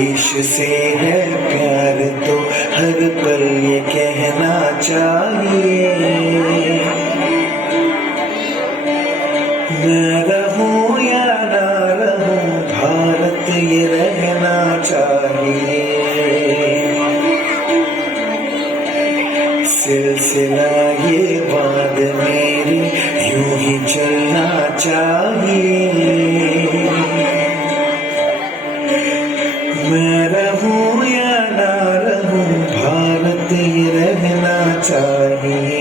देश से है प्यार तो हर पल ये कहना चाहिए, मैं रहूं या ना रहूं भारत ये रहना चाहिए। सिलसिला ये बात मेरी यूं ही चलना चाहिए, मैं रहूं या ना रहूं भारत ये रहना चाहिए।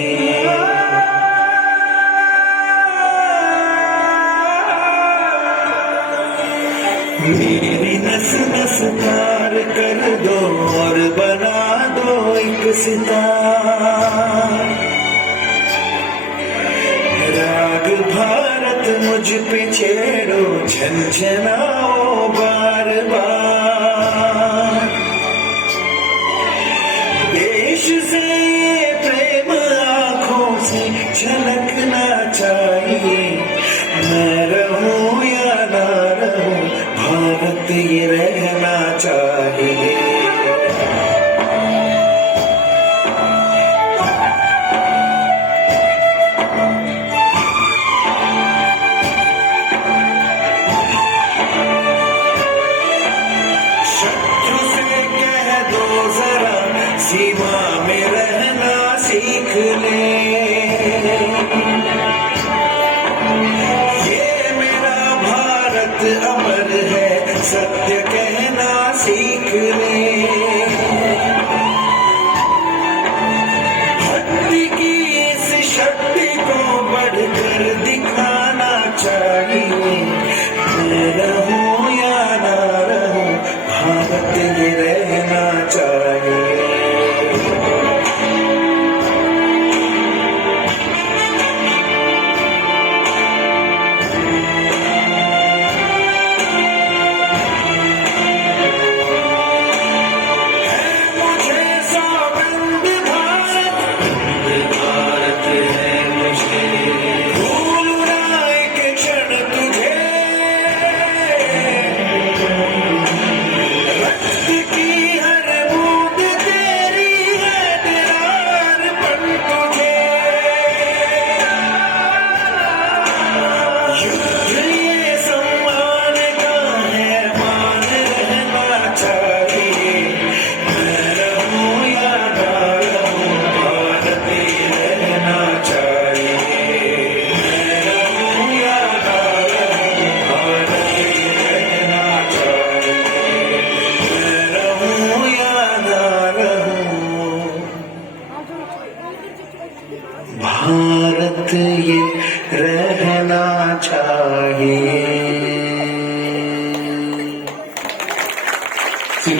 मेरी नस नस पार कर दो और बना दो एक सितारा, राग भारत मुझ पे छेड़ो झनझनाओ बार बार। देश से प्रेम आँखों से झलकना चाहिए, मैं रहूं या ना रहूं भारत ये रहना चाहिए। शत्रु से कह दो जरा सीमा में रहना सीख ले, ये मेरा भारत अमर है सत्य कहना सीख ले। भक्ति की इस शक्ति को बढ़कर दिखाना चाहिए, मैं रहूं या ना रहूं भारत ये रहना चाहिए। भारत ये रहना चाहिए।